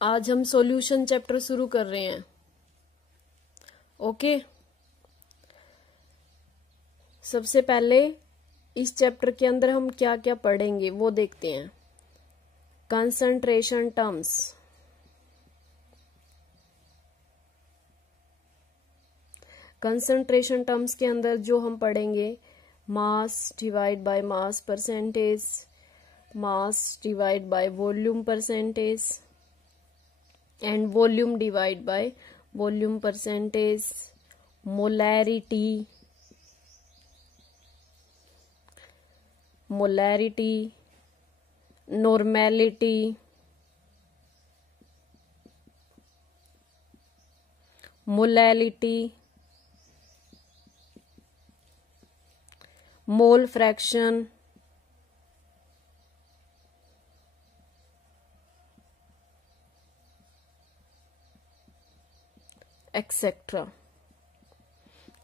आज हम solution chapter शुरू कर रहे हैं। ओके, सबसे पहले इस चैप्टर के अंदर हम क्या क्या पढ़ेंगे वो देखते हैं। कंसंट्रेशन टर्म्स, कंसंट्रेशन टर्म्स के अंदर जो हम पढ़ेंगे, मास divide by mass percentage, mass divide by volume percentage and volume divide by volume percentage, molarity, normality, molality, mole fraction, etcetera.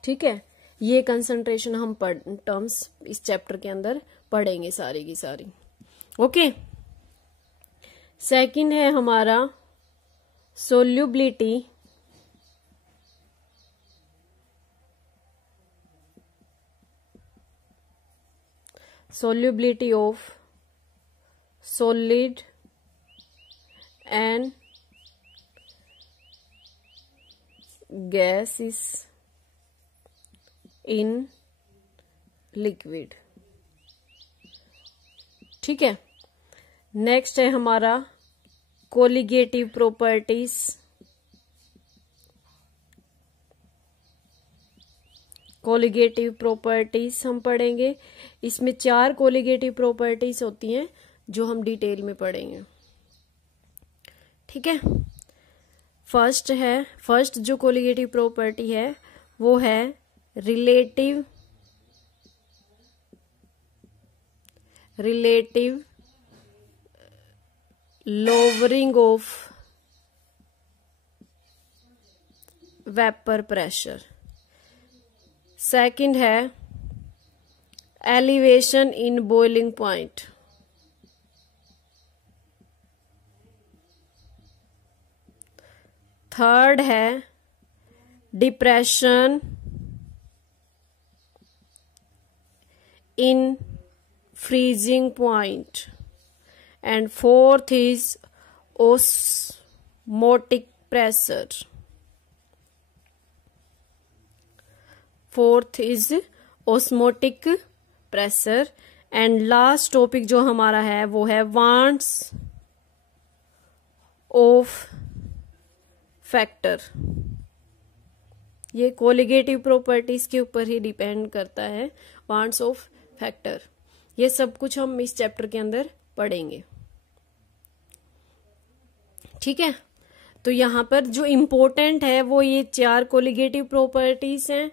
ठीक है, ये कंसंट्रेशन हम टर्म्स इस चैप्टर के अंदर पढ़ेंगे सारी की सारी। ओके, सेकंड है हमारा solubility, solubility of solid and gases in liquid। ठीक है, नेक्स्ट है हमारा कोलिगेटिव प्रॉपर्टीज, कोलिगेटिव प्रॉपर्टीज हम पढ़ेंगे। इसमें 4 कोलिगेटिव प्रॉपर्टीज होती हैं जो हम डिटेल में पढ़ेंगे। ठीक है, फर्स्ट जो कोलिगेटिव प्रॉपर्टी है वो है relative lowering of vapour pressure. Second है elevation in boiling point. Third है depression in freezing point and fourth is osmotic pressure. Fourth is osmotic pressure and last topic जो हमारा है वो है वांट्स ऑफ फैक्टर। ये कोलिगेटिव प्रॉपर्टीज के ऊपर ही डिपेंड करता है, वांट्स ऑफ फैक्टर। ये सब कुछ हम इस चैप्टर के अंदर पढ़ेंगे। ठीक है, तो यहां पर जो इम्पोर्टेंट है वो ये 4 कोलिगेटिव प्रॉपर्टीज हैं,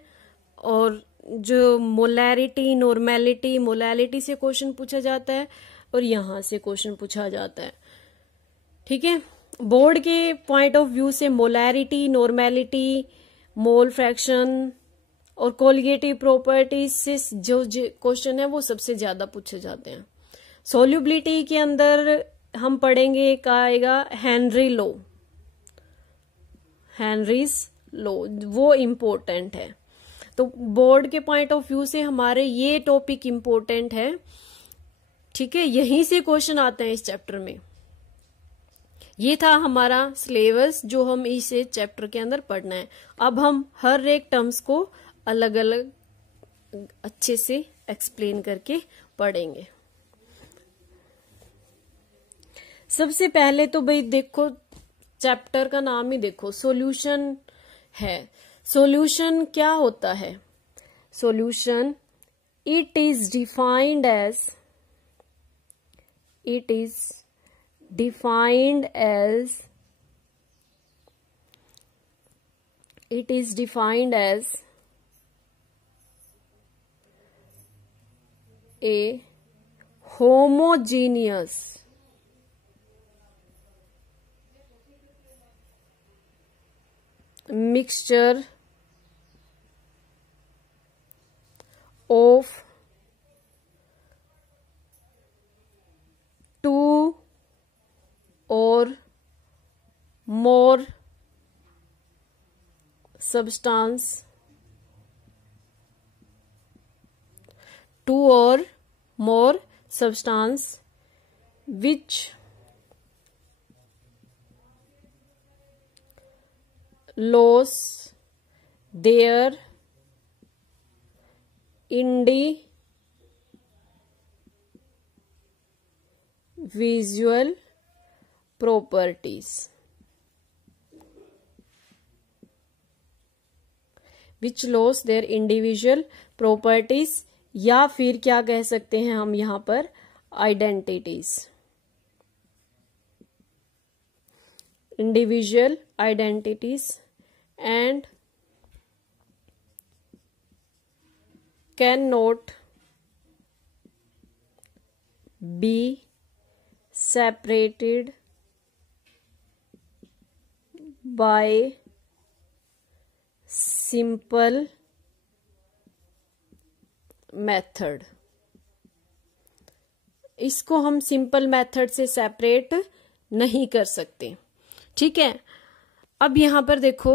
और जो मोलैरिटी, नॉर्मेलिटी, मोलैलिटी से क्वेश्चन पूछा जाता है और यहां से क्वेश्चन पूछा जाता है। ठीक है, बोर्ड के पॉइंट ऑफ व्यू से मोलैरिटी, नॉर्मेलिटी, मोल फ्रैक्शन और कोलिगेटिव प्रॉपर्टीज से जो क्वेश्चन है वो सबसे ज्यादा पूछे जाते हैं। सोल्यूबिलिटी के अंदर हम पढ़ेंगे, एक आएगा हेनरीज लॉ, वो इम्पोर्टेंट है। तो बोर्ड के पॉइंट ऑफ व्यू से हमारे ये टॉपिक इम्पोर्टेंट है। ठीक है, यहीं से क्वेश्चन आते हैं इस चैप्टर में। ये था हमारा सिलेबस जो हम इस चैप्टर के अंदर पढ़ना है। अब हम हर एक टर्म्स को अलग अलग अच्छे से एक्सप्लेन करके पढ़ेंगे। सबसे पहले तो भाई देखो, चैप्टर का नाम ही देखो, सॉल्यूशन है। सॉल्यूशन क्या होता है? Solution, it is defined as a homogeneous mixture of two or more substance, 2 or more substance which lose their individual properties, which lose their individual properties, या फिर क्या कह सकते हैं हम यहां पर identities, individual identities and can not be separated by simple method। इसको हम सिंपल मेथड से सेपरेट नहीं कर सकते। ठीक है, अब यहां पर देखो,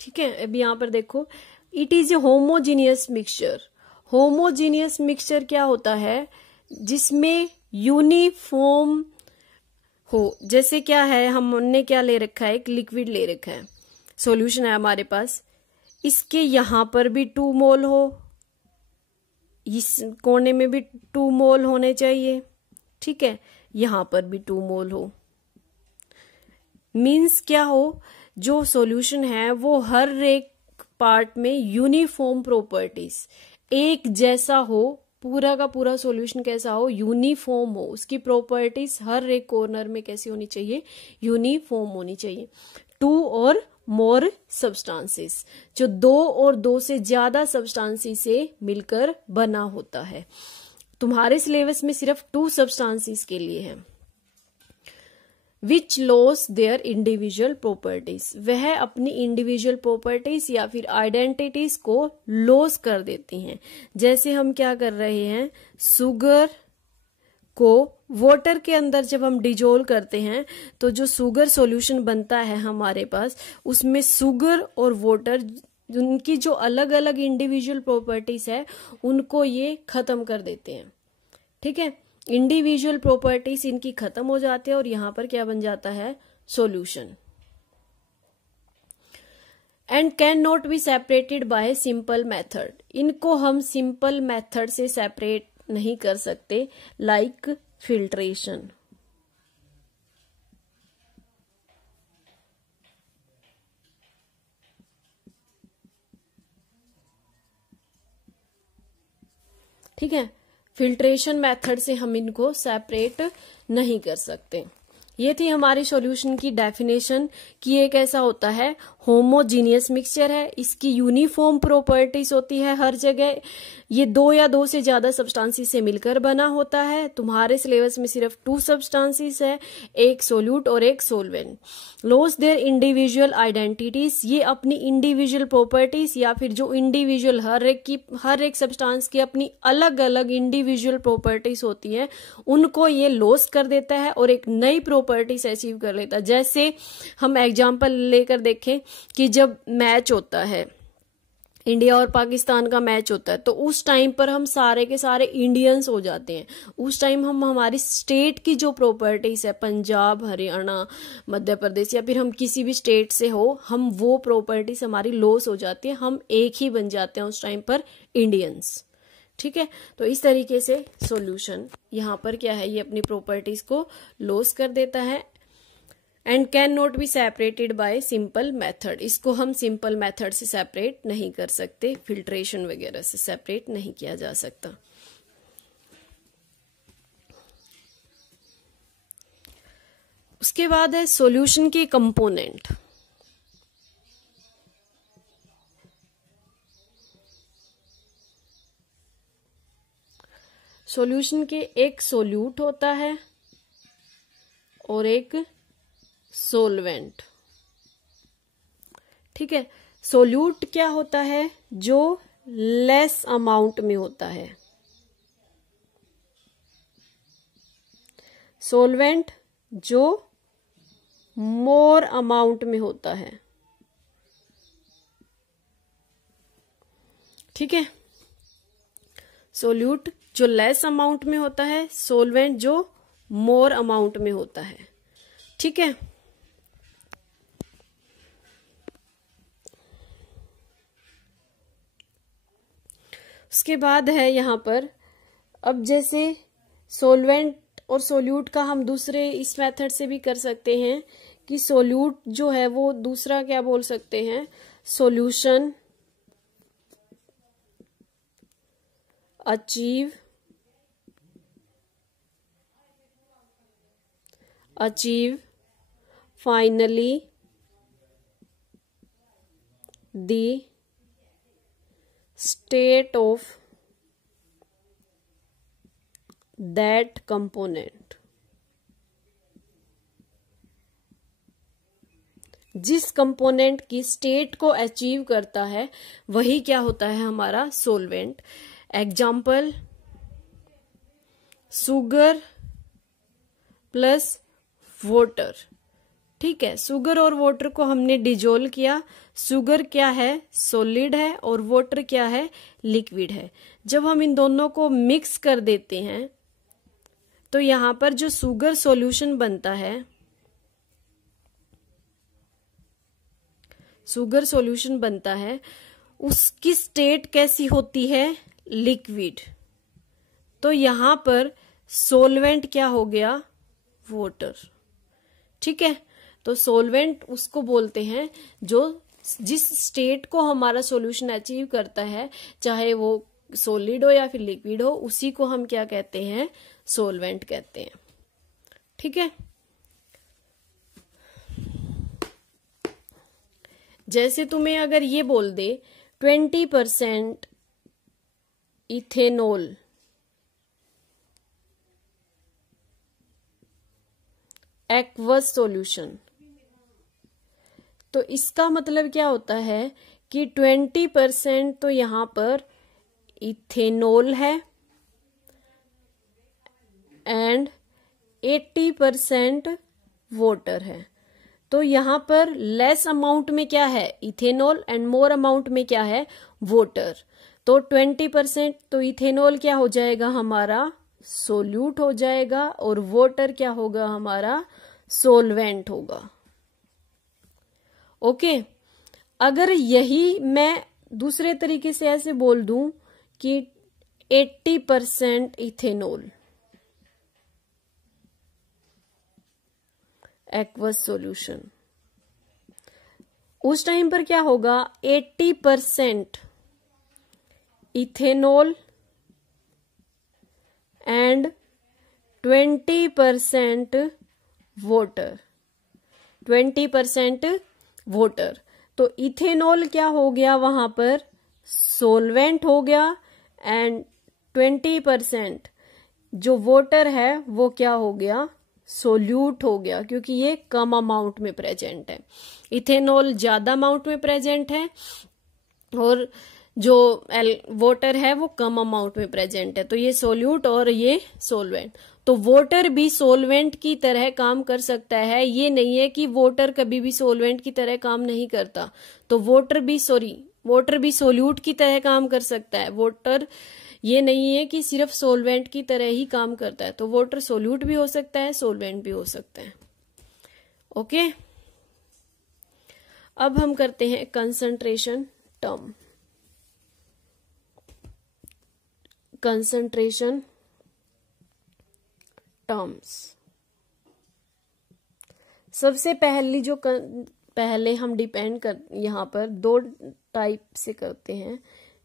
ठीक है, अब यहां पर देखो, it is a homogeneous mixture. Homogeneous mixture क्या होता है? जिसमें यूनिफॉर्म हो। जैसे क्या है, हमने क्या ले रखा है, एक लिक्विड ले रखा है, सॉल्यूशन है हमारे पास, इसके यहां पर भी 2 मोल हो, इस कोने में भी 2 मोल होने चाहिए, ठीक है, यहां पर भी 2 मोल हो। मीन्स क्या हो, जो सॉल्यूशन है वो हर एक पार्ट में यूनिफॉर्म प्रॉपर्टीज, एक जैसा हो, पूरा का पूरा सॉल्यूशन कैसा हो, यूनिफॉर्म हो, उसकी प्रॉपर्टीज हर एक कॉर्नर में कैसी होनी चाहिए, यूनिफॉर्म होनी चाहिए। 2 और मोर सब्सटेंसेस, जो 2 और 2 से ज्यादा सब्सटेंसेस से मिलकर बना होता है। तुम्हारे सिलेबस में सिर्फ 2 सब्सटेंसेस के लिए है। विच लॉस देयर इंडिविजुअल प्रॉपर्टीज, वह अपनी इंडिविजुअल प्रॉपर्टीज या फिर आइडेंटिटीज को लॉस कर देती हैं। जैसे हम क्या कर रहे हैं, शुगर को वाटर के अंदर जब हम डिजोल्व करते हैं तो जो शुगर सॉल्यूशन बनता है हमारे पास, उसमें शुगर और वाटर, उनकी जो अलग अलग इंडिविजुअल प्रॉपर्टीज है उनको ये खत्म कर देते हैं। ठीक है, इंडिविजुअल प्रॉपर्टीज इनकी खत्म हो जाती है और यहां पर क्या बन जाता है, solution. And can not be separated by simple method, इनको हम सिंपल मेथड से सेपरेट नहीं कर सकते, लाइक फिल्ट्रेशन। ठीक है, फिल्ट्रेशन मेथड से हम इनको सेपरेट नहीं कर सकते। ये थी हमारी सॉल्यूशन की डेफिनेशन कि ये कैसा होता है, होमोजीनियस मिक्सचर है, इसकी यूनिफॉर्म प्रॉपर्टीज होती है हर जगह, ये 2 या 2 से ज्यादा सब्सटेंसेस से मिलकर बना होता है। तुम्हारे सिलेबस में सिर्फ 2 सब्सटेंसेस है, एक सोल्यूट और एक solvent. Loss their individual identities, ये अपनी इंडिविजुअल प्रॉपर्टीज या फिर जो इंडिविजुअल हर एक सब्सटेंस की अपनी अलग अलग इंडिविजुअल प्रॉपर्टीज होती है, उनको ये लॉस कर देता है और एक नई प्रॉपर्टीज अचीव कर लेता है। जैसे हम एग्जांपल लेकर देखें कि जब मैच होता है, इंडिया और पाकिस्तान का मैच होता है, तो उस टाइम पर हम सारे के सारे इंडियंस हो जाते हैं। उस टाइम हम हमारी स्टेट की जो प्रॉपर्टीज है, पंजाब, हरियाणा, मध्य प्रदेश या फिर हम किसी भी स्टेट से हो, हम वो प्रॉपर्टीज हमारी लॉस हो जाती है, हम एक ही बन जाते हैं उस टाइम पर, इंडियंस। ठीक है, तो इस तरीके से सॉल्यूशन यहाँ पर क्या है, ये अपनी प्रॉपर्टीज को लॉस कर देता है। And can not be separated by simple method, इसको हम सिंपल मेथड से सेपरेट नहीं कर सकते, फिल्ट्रेशन वगैरह से सेपरेट नहीं किया जा सकता। उसके बाद है सॉल्यूशन के कंपोनेंट। सॉल्यूशन के एक सोल्यूट होता है और एक सोलवेंट। ठीक है, सोल्यूट क्या होता है, जो लेस अमाउंट में होता है, सोलवेंट जो मोर अमाउंट में होता है, ठीक है। सोल्यूट जो लेस अमाउंट में होता है, सोलवेंट जो मोर अमाउंट में होता है, ठीक है। उसके बाद है यहां पर, अब जैसे सोलवेंट और सोल्यूट का हम दूसरे इस मेथड से भी कर सकते हैं कि सोल्यूट जो है वो दूसरा क्या बोल सकते हैं, solution achieve finally the state of that component. जिस कंपोनेंट की स्टेट को अचीव करता है वही क्या होता है, हमारा solvent. Example, sugar plus water, ठीक है। शुगर और वाटर को हमने डिजोल्व किया। शुगर क्या है, सॉलिड है, और वाटर क्या है, लिक्विड है। जब हम इन दोनों को मिक्स कर देते हैं तो यहां पर जो शुगर सॉल्यूशन बनता है, शुगर सॉल्यूशन बनता है, उसकी स्टेट कैसी होती है, लिक्विड। तो यहां पर सोलवेंट क्या हो गया, वाटर, ठीक है। तो सोलवेंट उसको बोलते हैं जो जिस स्टेट को हमारा सॉल्यूशन अचीव करता है, चाहे वो सॉलिड हो या फिर लिक्विड हो, उसी को हम क्या कहते हैं, सोलवेंट कहते हैं, ठीक है। जैसे तुम्हें अगर ये बोल दे 20% इथेनॉल, एक्वस सॉल्यूशन, तो इसका मतलब क्या होता है कि 20% तो यहां पर इथेनॉल है एंड 80% वाटर है। तो यहां पर लेस अमाउंट में क्या है, इथेनॉल, एंड मोर अमाउंट में क्या है, वाटर। तो 20% तो इथेनॉल क्या हो जाएगा, हमारा सोल्यूट हो जाएगा, और वाटर क्या होगा, हमारा सोलवेंट होगा। ओके। अगर यही मैं दूसरे तरीके से ऐसे बोल दूं कि 80% इथेनॉल एक्वस सॉल्यूशन, उस टाइम पर क्या होगा, 80% इथेनॉल एंड 20% वाटर, 20% वाटर। तो इथेनॉल क्या हो गया, वहां पर सोलवेंट हो गया, एंड 20% जो वाटर है वो क्या हो गया, सोल्यूट हो गया, क्योंकि ये कम अमाउंट में प्रेजेंट है। इथेनॉल ज्यादा अमाउंट में प्रेजेंट है और जो वाटर है वो कम अमाउंट में प्रेजेंट है, तो ये सोल्यूट और ये सोलवेंट। तो वाटर भी सोलवेंट की तरह काम कर सकता है, ये नहीं है कि वाटर कभी भी सोलवेंट की तरह काम नहीं करता। तो वाटर भी सोल्यूट की तरह काम कर सकता है। वाटर ये नहीं है कि सिर्फ सोलवेंट की तरह ही काम करता है, तो वाटर सोल्यूट भी हो सकता है, सोलवेंट भी हो सकता है। ओके, अब हम करते हैं कंसंट्रेशन टर्म। कंसंट्रेशन टर्म्स, सबसे पहले हम डिपेंड कर यहां पर दो टाइप से करते हैं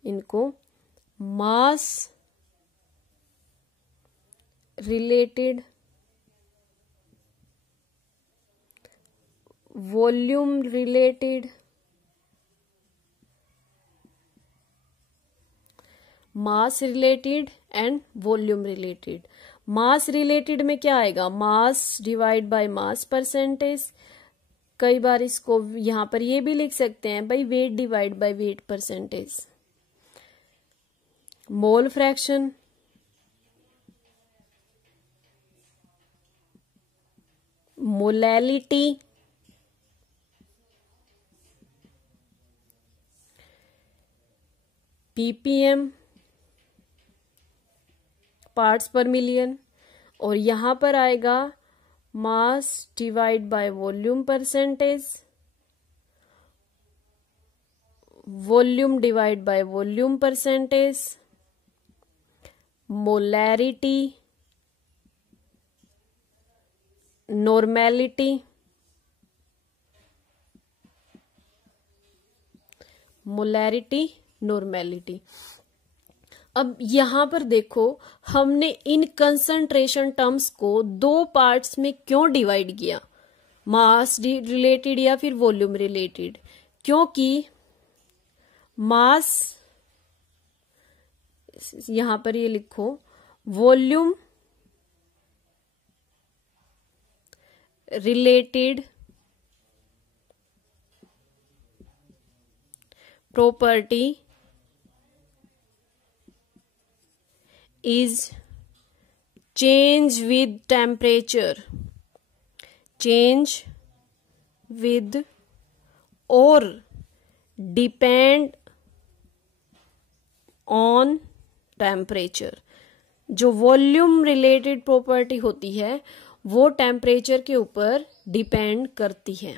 इनको, mass related, volume related, mass related and volume related. Mass related में क्या आएगा, mass divide by mass percentage. कई बार इसको यहां पर ये भी लिख सकते हैं भाई, wait divide by weight percentage. Mole fraction, molality, ppm parts पर मिलियन, और यहां पर आएगा mass divide by volume percentage, volume divide by volume percentage, molarity, normality, molarity, normality. अब यहां पर देखो हमने इन कंसंट्रेशन टर्म्स को दो पार्ट्स में क्यों डिवाइड किया, मास रिलेटेड या फिर वॉल्यूम रिलेटेड, क्योंकि मास, यहां पर ये लिखो, volume related property is change with temperature, change with or depend on temperature। जो वॉल्यूम रिलेटेड प्रॉपर्टी होती है वो टेम्परेचर के ऊपर डिपेंड करती है।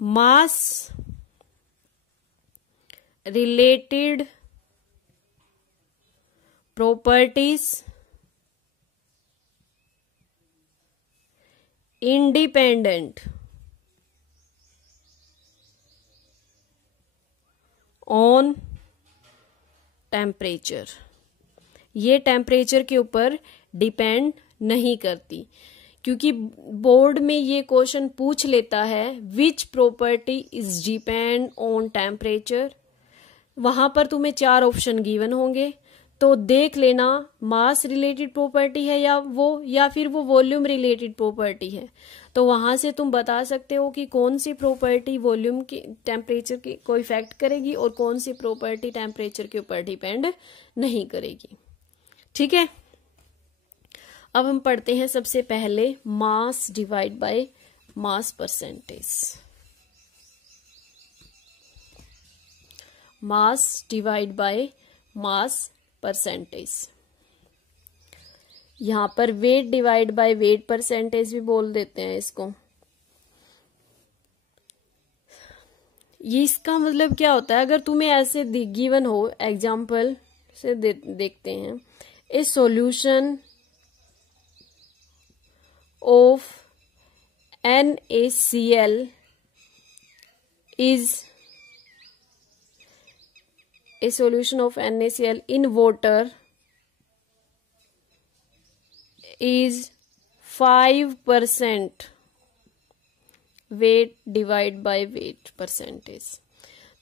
मास related properties independent on temperature, ये टेम्परेचर के ऊपर डिपेंड नहीं करती, क्योंकि बोर्ड में ये क्वेश्चन पूछ लेता है which property is depend on temperature. वहां पर तुम्हें 4 ऑप्शन गिवन होंगे, तो देख लेना मास रिलेटेड प्रॉपर्टी है या फिर वो वॉल्यूम रिलेटेड प्रॉपर्टी है। तो वहां से तुम बता सकते हो कि कौन सी प्रॉपर्टी वॉल्यूम की टेम्परेचर की को इफेक्ट करेगी और कौन सी प्रॉपर्टी टेम्परेचर के ऊपर डिपेंड नहीं करेगी। ठीक है, अब हम पढ़ते हैं सबसे पहले मास divide by mass percentage. Mass divide by mass percentage, यहां पर wait divide by weight percentage भी बोल देते हैं इसको। ये इसका मतलब क्या होता है, अगर तुम्हें ऐसे गिवन हो, एग्जाम्पल से देखते हैं, ए solution of NaCl is a solution of NaCl in water is 5% weight divide by weight percentage।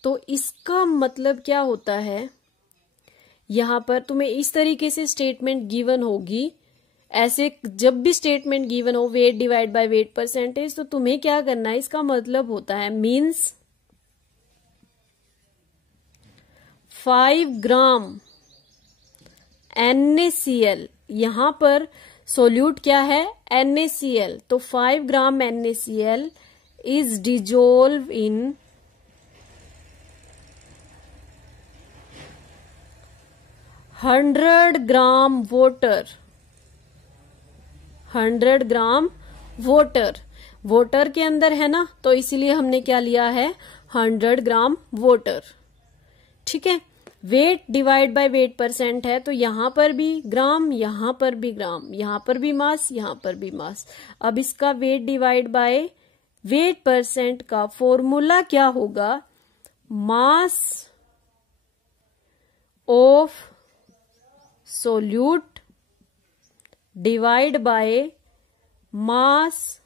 तो इसका मतलब क्या होता है, यहां पर तुम्हें इस तरीके से स्टेटमेंट गिवन होगी, ऐसे जब भी स्टेटमेंट गिवन हो wait divide by weight percentage, तो तुम्हें क्या करना है, इसका मतलब होता है मीन्स 5 ग्राम NaCl, यहां पर सोल्यूट क्या है NaCl, तो 5 ग्राम NaCl is dissolve in 100 gram water, 100 gram water, water के अंदर है ना, तो इसीलिए हमने क्या लिया है 100 ग्राम वाटर। ठीक है, weight divide by weight percent है, तो यहां पर भी ग्राम, यहां पर भी ग्राम, यहां पर भी मास, यहां पर भी मास। अब इसका wait divide by weight percent का फॉर्मूला क्या होगा, मास of solute divide by mass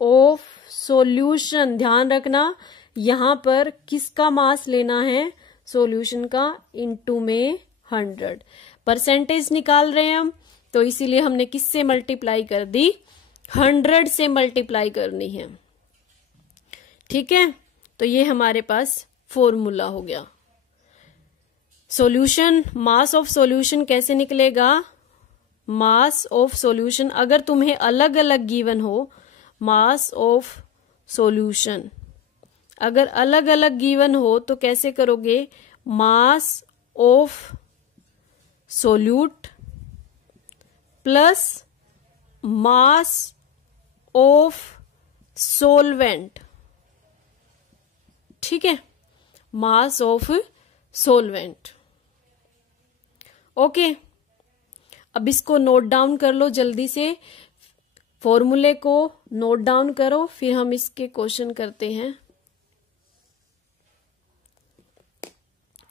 of solution. ध्यान रखना यहां पर किसका मास लेना है, सॉल्यूशन का, इनटू में 100। परसेंटेज निकाल रहे हैं हम, तो इसीलिए हमने किससे मल्टीप्लाई कर दी, 100 से मल्टीप्लाई करनी है। ठीक है, तो ये हमारे पास फॉर्मूला हो गया। सॉल्यूशन, मास ऑफ सॉल्यूशन कैसे निकलेगा, मास ऑफ सॉल्यूशन, अगर तुम्हें अलग अलग गिवन हो, मास ऑफ सॉल्यूशन अगर अलग अलग गिवन हो तो कैसे करोगे, मास of solute plus mass of solvent, ठीक है, मास ऑफ सोलवेंट। ओके, अब इसको नोट डाउन कर लो जल्दी से, फॉर्मूले को नोट डाउन करो, फिर हम इसके क्वेश्चन करते हैं।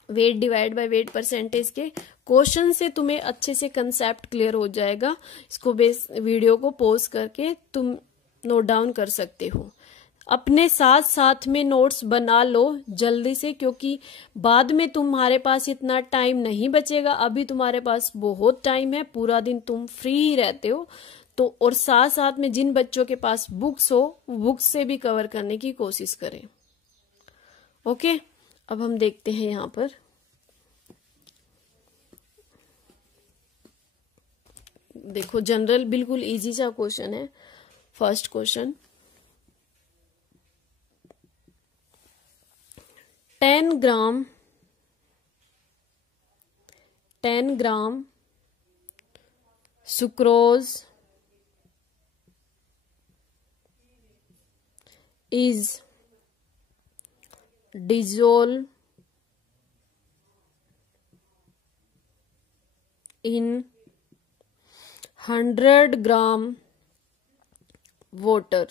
Wait divide by weight percentage के क्वेश्चन से तुम्हें अच्छे से कंसेप्ट क्लियर हो जाएगा। इसको बेस वीडियो को पॉज करके तुम नोट डाउन कर सकते हो। अपने साथ साथ में नोट्स बना लो जल्दी से, क्योंकि बाद में तुम्हारे पास इतना टाइम नहीं बचेगा। अभी तुम्हारे पास बहुत टाइम है, पूरा दिन तुम फ्री ही रहते हो। तो और साथ साथ में जिन बच्चों के पास बुक्स हो, बुक्स से भी कवर करने की कोशिश करें। ओके, अब हम देखते हैं यहां पर देखो, जनरल बिल्कुल इजी सा क्वेश्चन है। First question, 10 gram sucrose is dissolved in 100 gram water.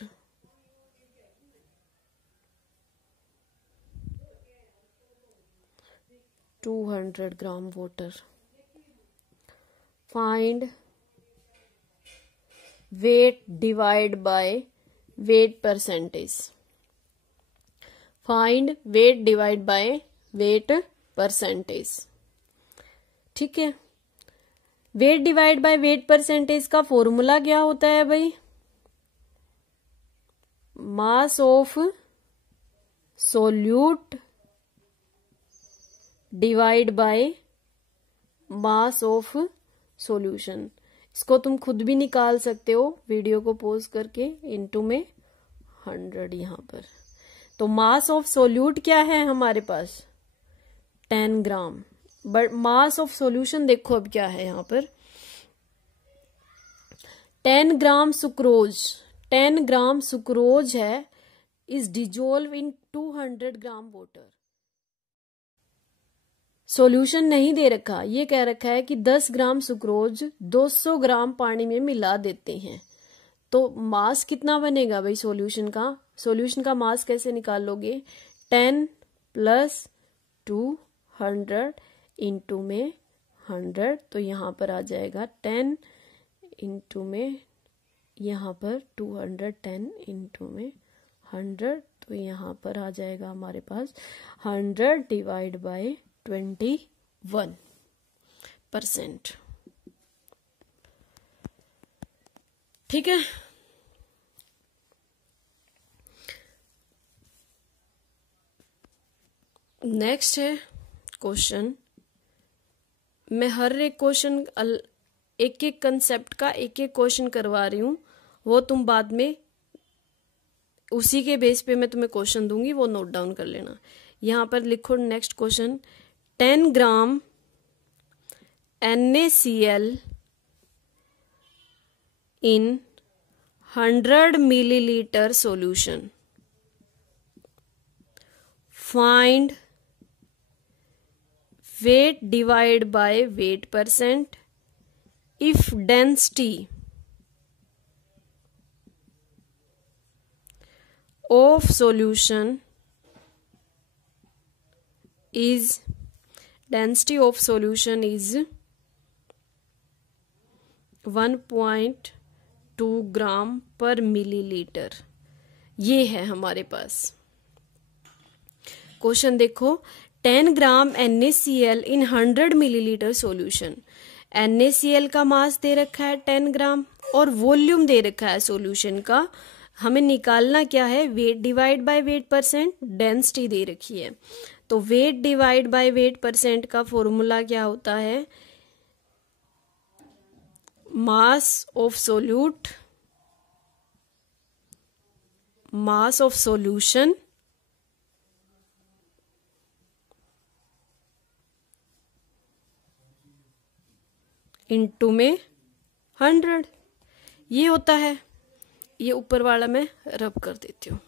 (200 gram water). Find weight divided by weight percentage. Find weight divided by weight percentage. ठीक है, weight divide by weight percentage का formula क्या होता है भाई, मास of solute divide by mass of solution. इसको तुम खुद भी निकाल सकते हो वीडियो को पॉज करके, इनटू में 100 यहां पर। तो मास ऑफ सोल्यूट क्या है हमारे पास, 10 ग्राम, बट मास ऑफ सॉल्यूशन देखो अब क्या है यहां पर, 10 ग्राम सुक्रोज। 10 ग्राम सुक्रोज है, is dissolve in 200 gram water. Solution नहीं दे रखा, ये कह रखा है कि 10 ग्राम सुक्रोज 200 ग्राम पानी में मिला देते हैं। तो मास कितना बनेगा भाई सॉल्यूशन का, सॉल्यूशन का मास कैसे निकाल लोगे, 10 प्लस 200 इंटू में 100, तो यहां पर आ जाएगा 10 इंटू में यहां पर 200, 10 इंटू में 100, तो यहां पर आ जाएगा हमारे पास 100 डिवाइड बाय 21%। ठीक है, नेक्स्ट है क्वेश्चन। मैं हर एक क्वेश्चन एक एक कंसेप्ट का एक एक क्वेश्चन करवा रही हूं, वो तुम बाद में उसी के बेस पे मैं तुम्हें क्वेश्चन दूंगी, वो नोट डाउन कर लेना। यहां पर लिखो next question, 10 gram NaCl in 100 milliliter solution. Find weight divided by weight percent if density of solution is 1.2 ग्राम पर मिलीलीटर। ये है हमारे पास क्वेश्चन। देखो, 10 ग्राम NaCl इन 100 मिलीलीटर सॉल्यूशन। NaCl का मास दे रखा है 10 ग्राम और वॉल्यूम दे रखा है सॉल्यूशन का। हमें निकालना क्या है, weight divide by weight percent, density दे रखी है। तो weight divide by weight percent का फॉर्मूला क्या होता है, mass of solution इनटू में 100, ये होता है। ये ऊपर वाला मैं रब कर देती हूँ,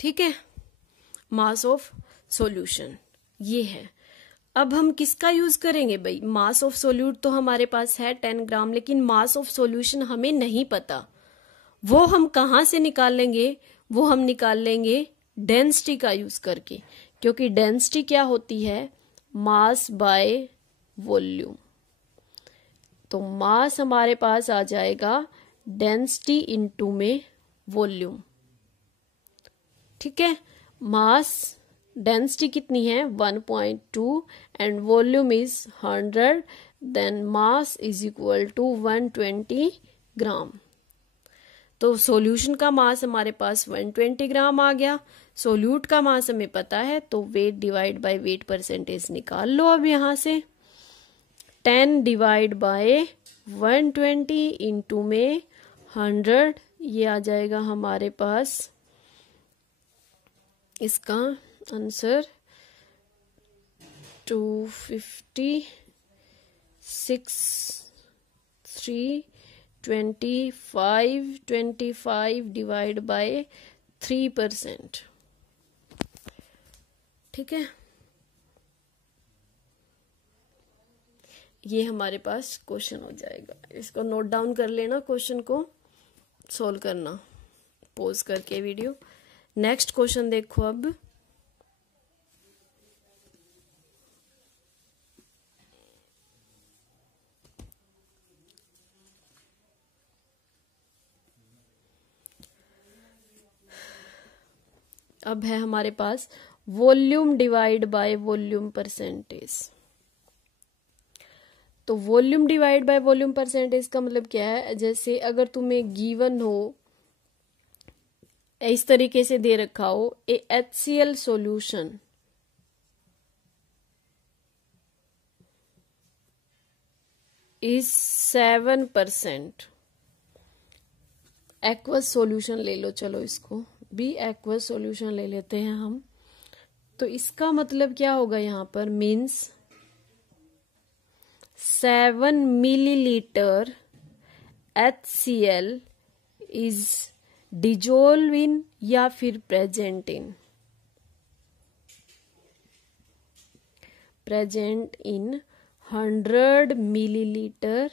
ठीक है। मास ऑफ सॉल्यूशन ये है। अब हम किसका यूज करेंगे भाई? मास ऑफ सोल्यूट तो हमारे पास है 10 ग्राम, लेकिन मास ऑफ सॉल्यूशन हमें नहीं पता। वो हम कहाँ से निकाल लेंगे? वो हम निकाल लेंगे डेंसिटी का यूज करके, क्योंकि डेंसिटी क्या होती है? Mass by volume. तो मास हमारे पास आ जाएगा डेंसिटी इनटू में वॉल्यूम, ठीक है। मास डेंसिटी कितनी है? 1.2 and volume is 100, then mass is equal to 120 gram. तो सॉल्यूशन का मास हमारे पास 120 ग्राम आ गया। सोल्यूट का मास हमें पता है, तो weight divide by weight percentage निकाल लो। अब यहां से 10 डिवाइड बाय 120 इंटू में 100, ये आ जाएगा हमारे पास इसका आंसर 256,325 डिवाइड बाय 3%, ठीक है। ये हमारे पास क्वेश्चन हो जाएगा। इसको नोट डाउन कर लेना, क्वेश्चन को सोल्व करना पॉज करके वीडियो। नेक्स्ट क्वेश्चन देखो। अब है हमारे पास volume divide by volume percentage. तो volume divide by volume percentage का मतलब क्या है? जैसे अगर तुम्हें गिवन हो, इस तरीके से दे रखा हो, ए HCl solution is 7%। Aqueous solution ले लो, चलो इसको भी एक्वस सॉल्यूशन ले लेते हैं हम। तो इसका मतलब क्या होगा यहाँ पर? Means 7 millilitre HCl is dissolve in या फिर present in 100 millilitre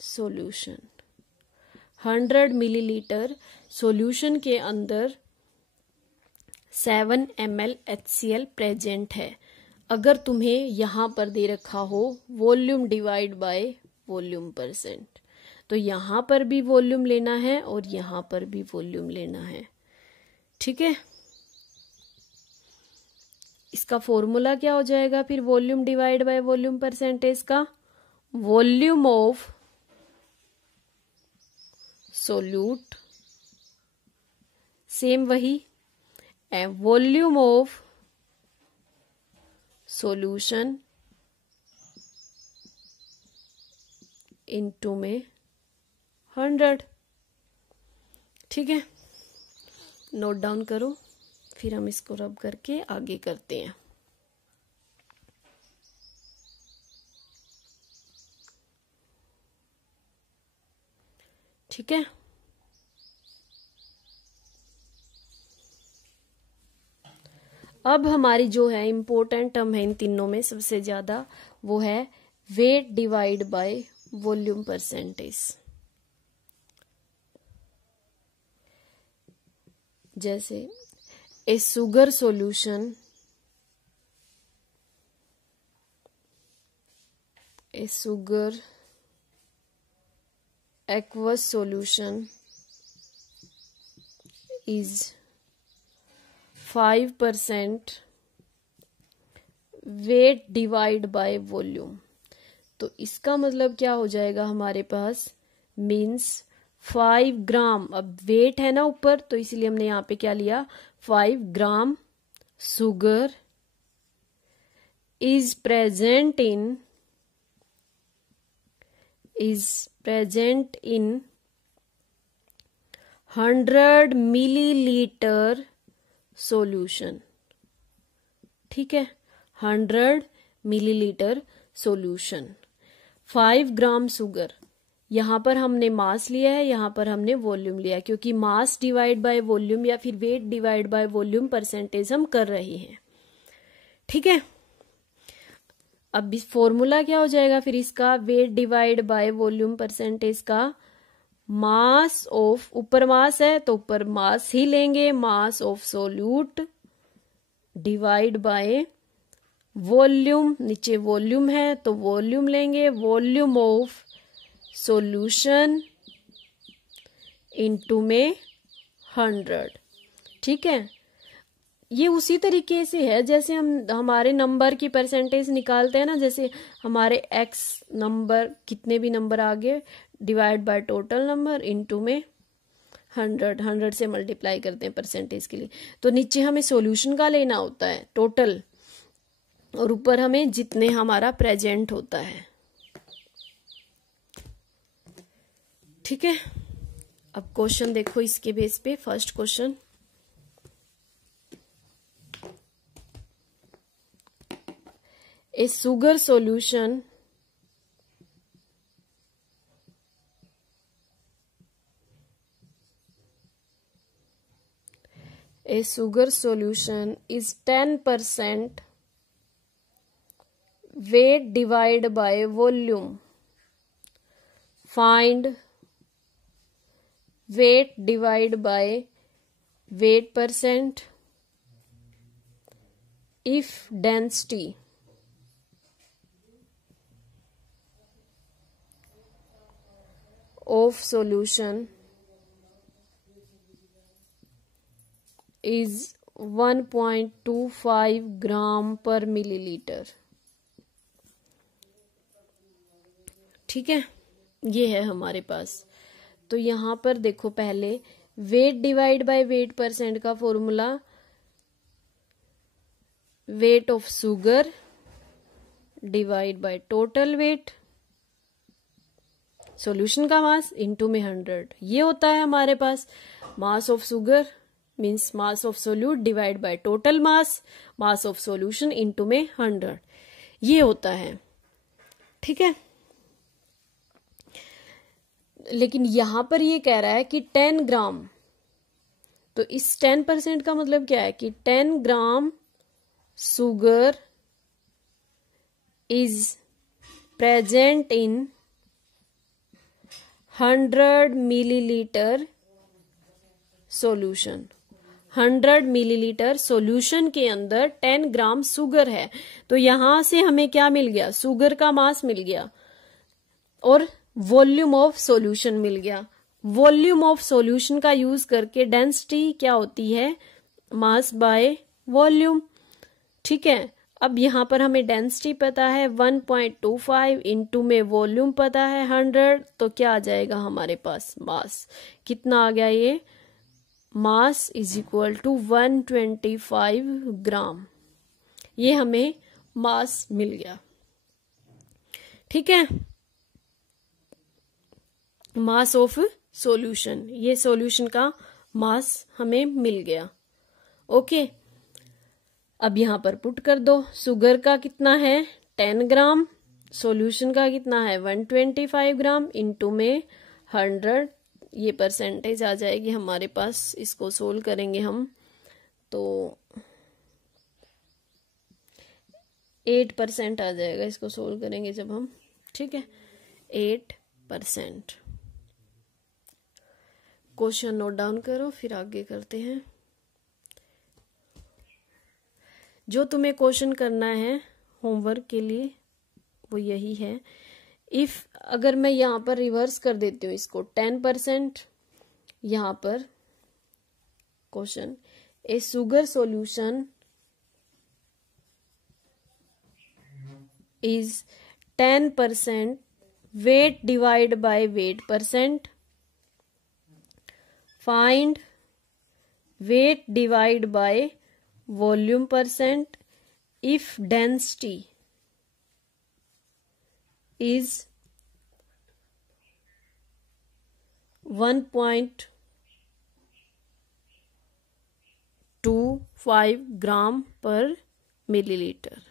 solution. 100 millilitre solution के अंदर 7 ml HCl प्रेजेंट है। अगर तुम्हें यहां पर दे रखा हो volume divide by volume percent, तो यहां पर भी वॉल्यूम लेना है और यहां पर भी वॉल्यूम लेना है, ठीक है। इसका फॉर्मूला क्या हो जाएगा फिर volume divide by volume percentage का? वॉल्यूम ऑफ सोल्यूट, सेम वही, वॉल्यूम ऑफ सॉल्यूशन इनटू में 100, ठीक है। नोट डाउन करो, फिर हम इसको रब करके आगे करते हैं। ठीक है। अब हमारी जो है इंपॉर्टेंट टर्म है इन तीनों में सबसे ज्यादा, वो है weight divide by volume percentage. जैसे a sugar solution, a sugar aqueous solution is 5% weight divide by volume। तो इसका मतलब क्या हो जाएगा हमारे पास? मीन्स 5 ग्राम, अब वेट है ना ऊपर, तो इसलिए हमने यहाँ पे क्या लिया? 5 gram sugar is present in is present in 100 milliliter solution. ठीक है, 100 मिलीलीटर सॉल्यूशन, 5 ग्राम शुगर। यहां पर हमने मास लिया है, यहां पर हमने वॉल्यूम लिया, क्योंकि मास डिवाइड बाय वॉल्यूम या फिर wait divide by volume percentage हम कर रहे हैं। ठीक है, अब इस फॉर्मूला क्या हो जाएगा फिर इसका, wait divide by volume percentage का मास ऑफ, ऊपर मास है तो ऊपर मास ही लेंगे, मास of solute divide by volume, नीचे वॉल्यूम है तो वॉल्यूम लेंगे, वॉल्यूम ऑफ सॉल्यूशन इनटू में 100। ठीक है, ये उसी तरीके से है जैसे हम हमारे नंबर की परसेंटेज निकालते हैं ना, जैसे हमारे x नंबर, कितने भी नंबर आगे, divide by total number into में 100 से मल्टीप्लाई करते हैं परसेंटेज के लिए। तो नीचे हमें सॉल्यूशन का लेना होता है टोटल, और ऊपर हमें जितने हमारा प्रेजेंट होता है। ठीक है, अब क्वेश्चन देखो इसके बेस पे। First question, A sugar solution is 10% weight divided by volume. Find weight divided by weight percent if density of solution is 1.25 ग्राम पर मिलीलीटर। ठीक है, ये है हमारे पास। तो यहां पर देखो, पहले weight divide by weight percent का formula, weight of sugar divide by total weight, solution का मास इनटू में 100, ये होता है हमारे पास। Mass of sugar means mass of solute divide by total mass, mass of solution into में 100, ये होता है। ठीक है, लेकिन यहां पर ये कह रहा है कि 10 ग्राम, तो इस 10% का मतलब क्या है कि 10 gram sugar is present in 100 millilitre solution. 100 millilitre solution के अंदर 10 ग्राम शुगर है। तो यहां से हमें क्या मिल गया, शुगर का मास मिल गया और वॉल्यूम ऑफ सॉल्यूशन मिल गया। वॉल्यूम ऑफ सॉल्यूशन का यूज करके डेंसिटी क्या होती है, मास बाय वॉल्यूम। ठीक है, अब यहां पर हमें डेंसिटी पता है 1.25 इनटू में वॉल्यूम पता है 100, तो क्या आ जाएगा हमारे पास, मास कितना आ गया, ये मास इज इक्वल टू 125 ग्राम। ये हमें मास मिल गया। ठीक है, मास ऑफ सॉल्यूशन, ये सॉल्यूशन का मास हमें मिल गया। ओके, अब यहां पर पुट कर दो, शुगर का कितना है 10 ग्राम, सॉल्यूशन का कितना है 125 ग्राम इनटू में 100, ये परसेंटेज आ जाएगी हमारे पास। इसको सोल्व करेंगे हम तो 8% आ जाएगा, इसको सोल्व करेंगे जब हम। ठीक है, 8%। क्वेश्चन नोट डाउन करो, फिर आगे करते हैं। जो तुम्हें क्वेश्चन करना है होमवर्क के लिए वो यही है। इफ, अगर मैं यहां पर रिवर्स कर देती हूँ इसको, 10% यहां पर question, A sugar solution is 10% weight divided by weight percent. Find weight divided by volume percent if density is 1.25 ग्राम पर मिलीलीटर।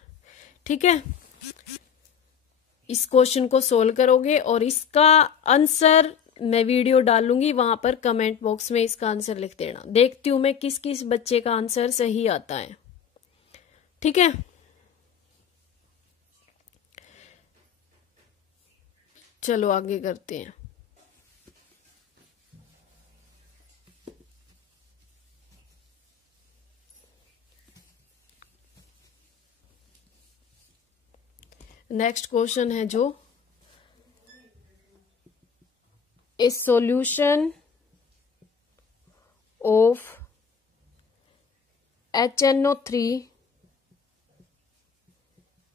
ठीक है, इस क्वेश्चन को सोल्व करोगे और इसका आंसर मैं वीडियो डालूंगी, वहां पर कमेंट बॉक्स में इसका आंसर लिख देना। देखती हूं मैं किस किस बच्चे का आंसर सही आता है। ठीक है, चलो आगे करते हैं। नेक्स्ट क्वेश्चन है जो ए solution of HNO3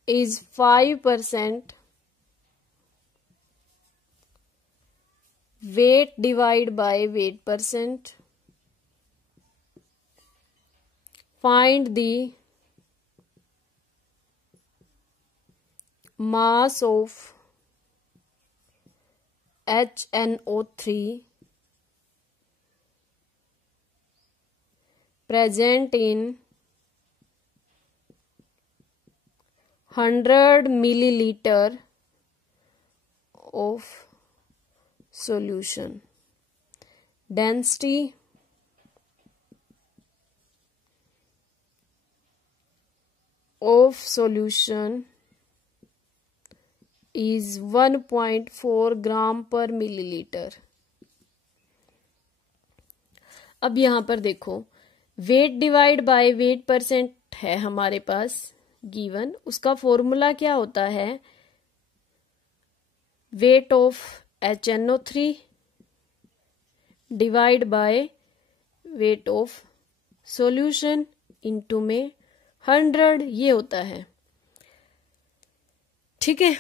is 5% weight divided by weight percent. Find the mass of HNO3 present in 100 milliliter of solution. Density of solution is 1.4 ग्राम पर मिलीलीटर। अब यहां पर देखो, wait divide by weight percent है हमारे पास given. उसका फॉर्मूला क्या होता है? Weight of HNO3 divide by weight of solution into में 100, ये होता है। ठीक है,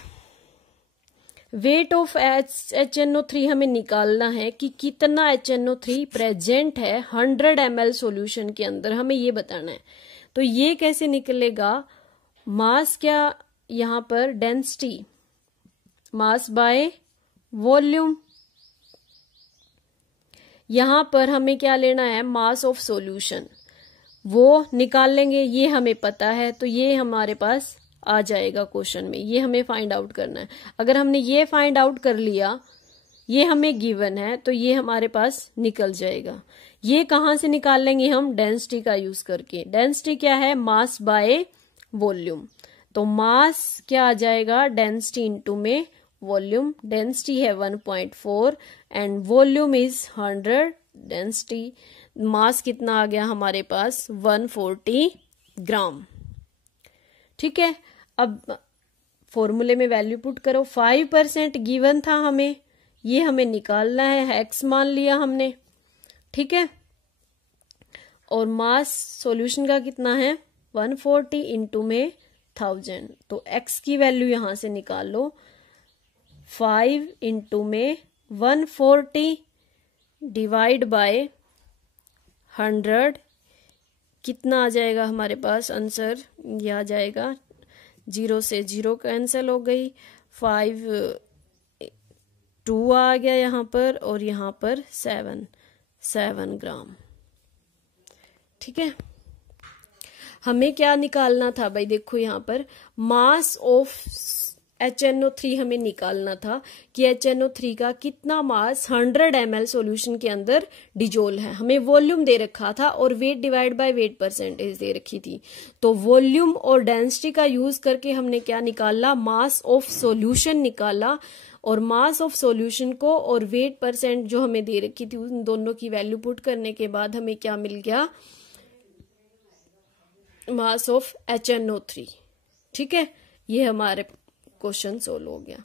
वेट ऑफ HNO3 हमें निकालना है कि कितना HNO3 प्रेजेंट है 100 ml सॉल्यूशन के अंदर, हमें ये बताना है। तो ये कैसे निकलेगा? मास क्या यहां पर? Density, mass by volume. यहां पर हमें क्या लेना है? मास ऑफ सॉल्यूशन, वो निकाल लेंगे, ये हमें पता है। तो ये हमारे पास आ जाएगा क्वेश्चन में, ये हमें फाइंड आउट करना है। अगर हमने ये फाइंड आउट कर लिया, ये हमें गिवन है, तो ये हमारे पास निकल जाएगा। ये कहां से निकाल लेंगे हम? डेंसिटी का यूज करके। डेंसिटी क्या है? Mass by volume. तो मास क्या आ जाएगा? डेंसिटी इंटू में वॉल्यूम। डेंसिटी है 1.4 एंड वॉल्यूम इज 100। डेंसिटी, मास कितना आ गया हमारे पास? 140 ग्राम। ठीक है, अब फॉर्मूले में वैल्यू पुट करो। 5% गिवन था हमें, ये हमें निकालना है, एक्स मान लिया हमने। ठीक है, और मास सॉल्यूशन का कितना है? 140 इंटू में 1000। तो एक्स की वैल्यू यहां से निकाल लो। 5 इंटू में 140 डिवाइड बाय 100, कितना आ जाएगा हमारे पास आंसर? यह आ जाएगा, 0 से 0 कैंसिल हो गई, 5 2 आ गया यहाँ पर, और यहाँ पर 7 ग्राम। ठीक है, हमें क्या निकालना था भाई? देखो यहाँ पर मास ऑफ HNO3 हमें निकालना था कि HNO3 का कितना मास 100 ml सॉल्यूशन के अंदर डिजोल है। हमें वॉल्यूम दे रखा था और weight divide by weight percentage दे रखी थी। तो वॉल्यूम और डेंसिटी का यूज करके हमने क्या निकाला? मास ऑफ सॉल्यूशन निकाला। और मास ऑफ सॉल्यूशन को और वेट परसेंट जो हमें दे रखी थी, उन दोनों की वैल्यू पुट करने के बाद हमें क्या मिल गया? Mass of HNO3। ठीक है, ये हमारे क्वेश्चन सोल्व हो गया।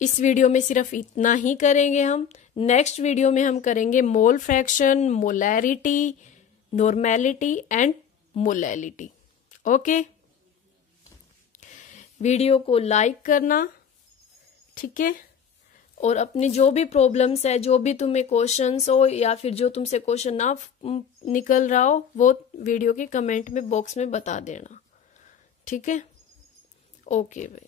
इस वीडियो में सिर्फ इतना ही करेंगे हम। नेक्स्ट वीडियो में हम करेंगे mole fraction, molarity, normality and molality. Okay, video को लाइक करना। ठीक है, और अपनी जो भी प्रॉब्लम्स है, जो भी तुम्हें क्वेश्चंस हो या फिर जो तुमसे क्वेश्चन ना निकल रहा हो, वो वीडियो के कमेंट में बॉक्स में बता देना। ठीक है, ओके भाई।